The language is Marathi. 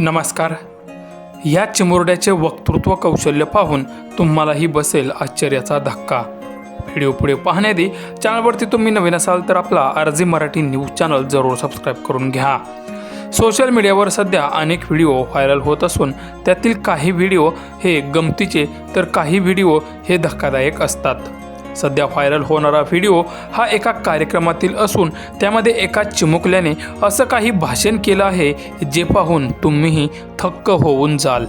नमस्कार. या चिमुरड्याचे वक्तृत्व कौशल्य पाहून तुम्हालाही बसेल आश्चर्याचा धक्का. व्हिडिओ पुढे पाहण्याआधी चॅनलवरती तुम्ही नवीन असाल तर आपला आरजी मराठी न्यूज चॅनल जरूर सबस्क्राईब करून घ्या. सोशल मीडियावर सध्या अनेक व्हिडिओ व्हायरल होत असून त्यातील काही व्हिडिओ हे गमतीचे तर काही व्हिडिओ हे धक्कादायक असतात. सध्या व्हायरल होणारा व्हिडिओ हा एका कार्यक्रमातील असून त्यामध्ये एका चिमुकल्याने असं काही भाषण केलं आहे जे पाहून तुम्हीही थक्क होऊन जाल.